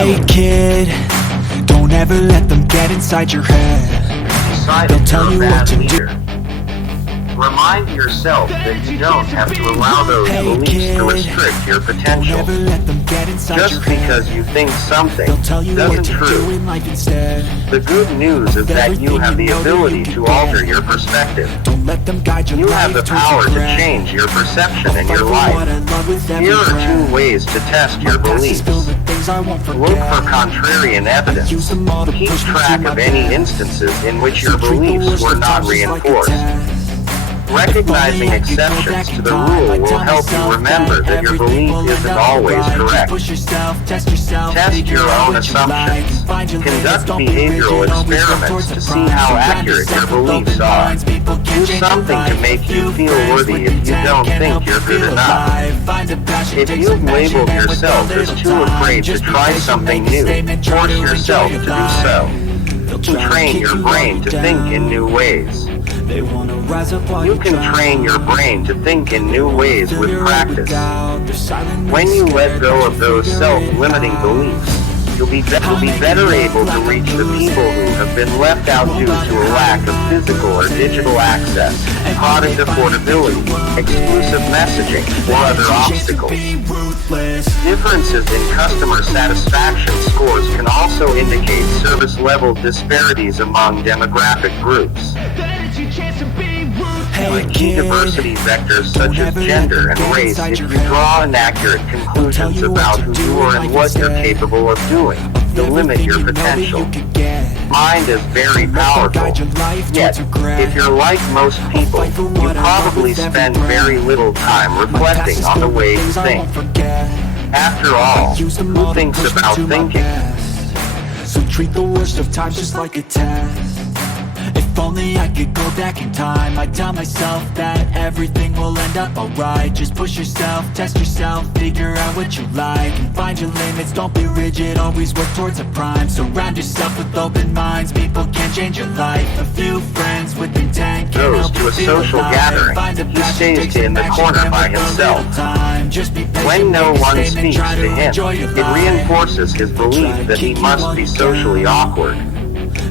Hey kid, don't ever let them get inside your head. They'll tell you what to do. Remind yourself that you don't have to allow those beliefs to restrict your potential. Just because you think something doesn't true. The good news is that you have the ability to alter your perspective. You have the power to change your perception in your life. Here are 2 ways to test your beliefs. Look for contrarian evidence. Keep track of any instances in which your beliefs were not reinforced. Recognizing exceptions to the rule will help you remember that your belief isn't always correct. Test your own assumptions. Conduct behavioral experiments to see how accurate your beliefs are. Do something to make you feel worthy if you don't think you're good enough. If you've labeled yourself as too afraid to try something new, force yourself to do so. Train your brain to think in new ways. You can train your brain to think in new ways with practice. When you let go of those self-limiting beliefs, you'll be better able to reach the people who have been left out due to a lack of physical or digital access, product affordability, exclusive messaging, or other obstacles. Differences in customer satisfaction scores can also indicate service level disparities among demographic groups. Key diversity vectors such as gender and race if you draw inaccurate conclusions about who you are and what you're capable of doing. You'll limit your potential. Mind is very powerful. Yet, if you're like most people, you probably spend very little time reflecting on the way you think. After all, who thinks about thinking? So treat the worst of times just like a test. If only I could go back in time, I'd tell myself that everything will end up alright. Just push yourself, test yourself, figure out what you like, and find your limits, don't be rigid, always work towards a prime. Surround yourself with open minds, people can change your life. A few friends with intent can help you feel alive. Social gathering, he stays in the corner by himself. When no one speaks to him, it reinforces his belief that he must be socially awkward.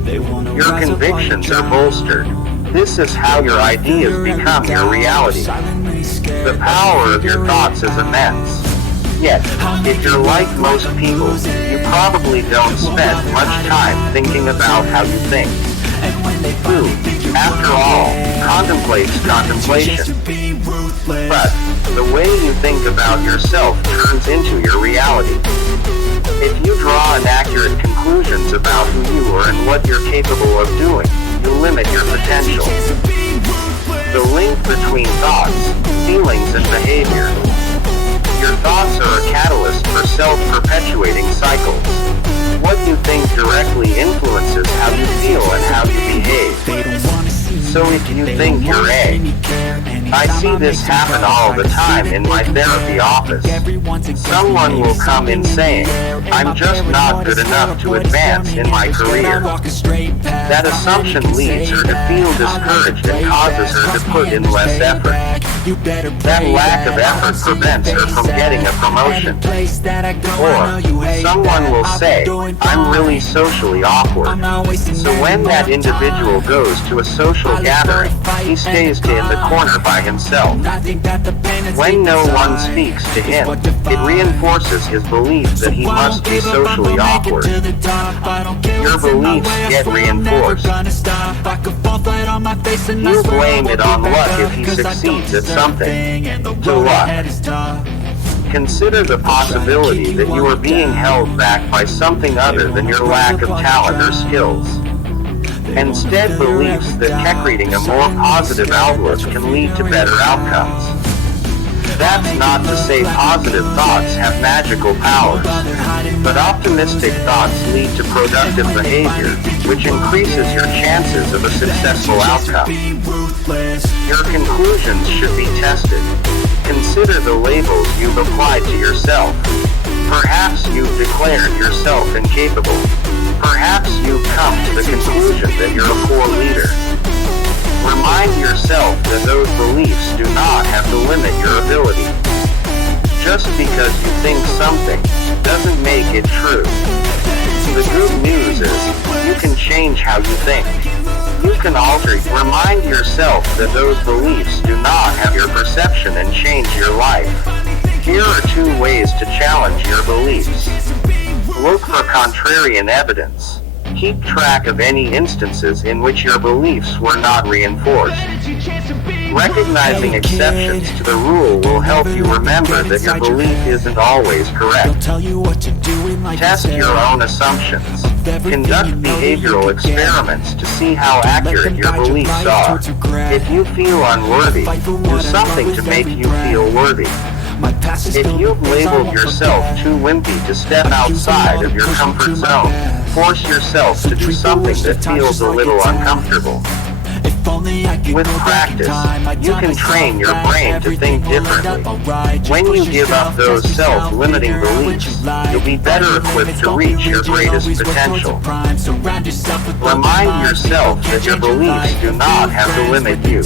Your convictions are bolstered. This is how your ideas become your reality. The power of your thoughts is immense. Yet, if you're like most people, you probably don't spend much time thinking about how you think. Who, after all, contemplates contemplation. But, the way you think about yourself turns into your reality. If you draw inaccurate conclusions about who you are and what you're capable of doing, you limit your potential. The link between thoughts, feelings, and behavior. Your thoughts are a catalyst for self-perpetuating cycles. What you think directly influences how you feel and how you behave. So if you think you're I see this happen all the time in my therapy office. Someone will come in saying, I'm just not good enough to advance in my career. That assumption leads her to feel discouraged and causes her to put in less effort. That lack of effort prevents her from getting a promotion. Or, someone will say, I'm really socially awkward. So when that individual goes to a social gathering, he stays in the corner by himself. When no one speaks to him, it reinforces his belief that he must be socially awkward. Your beliefs get reinforced. You blame it on luck if he succeeds at something. To luck. Consider the possibility that you are being held back by something other than your lack of talent or skills. Instead, beliefs that keep creating a more positive outlook can lead to better outcomes. That's not to say positive thoughts have magical powers, but optimistic thoughts lead to productive behavior, which increases your chances of a successful outcome. Your conclusions should be tested. Consider the labels you've applied to yourself. Perhaps you've declared yourself incapable. Perhaps you've come to the conclusion that you're a poor leader. Remind yourself that those beliefs do not have to limit your ability. Just because you think something doesn't make it true. The good news is, you can change how you think. You can alter, remind yourself that those beliefs do not have your perception and change your life. Here are 2 ways to challenge your beliefs. Look for contrarian evidence. Keep track of any instances in which your beliefs were not reinforced. Recognizing exceptions to the rule will help you remember that your belief isn't always correct. Test your own assumptions. Conduct behavioral experiments to see how accurate your beliefs are. If you feel unworthy, do something to make you feel worthy. If you've labeled yourself too wimpy to step outside of your comfort zone, force yourself to do something that feels a little uncomfortable. With practice, you can train your brain to think differently. When you give up those self-limiting beliefs, you'll be better equipped to reach your greatest potential. Remind yourself that your beliefs do not have to limit you.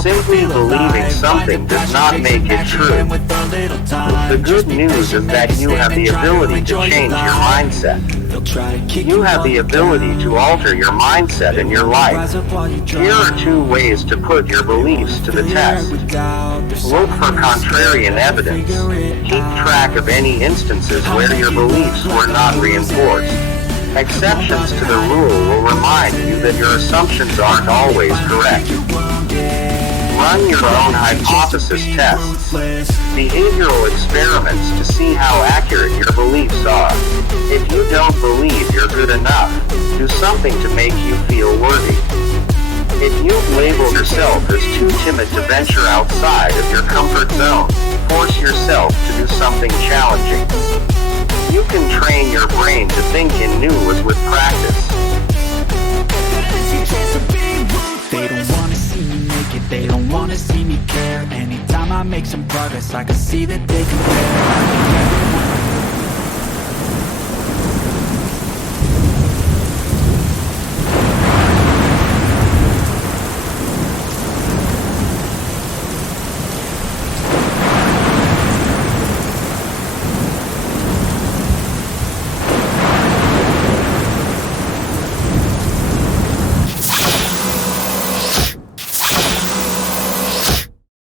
Simply believing something does not make it true. The good news is that you have the ability to change your mindset. You have the ability to alter your mindset and your life. Here are 2 ways to put your beliefs to the test. Look for contrarian evidence. Keep track of any instances where your beliefs were not reinforced. Exceptions to the rule will remind you that your assumptions aren't always correct. Run your own hypothesis tests, behavioral experiments to see how accurate your beliefs are. If you don't believe you're good enough, do something to make you feel worthy. If you've labeled yourself as too timid to venture outside of your comfort zone, force yourself to do something challenging. You can train your brain to think in new ways with practice. They don't wanna see me make it, they don't wanna see me care. Anytime I make some progress, I can see that they compare.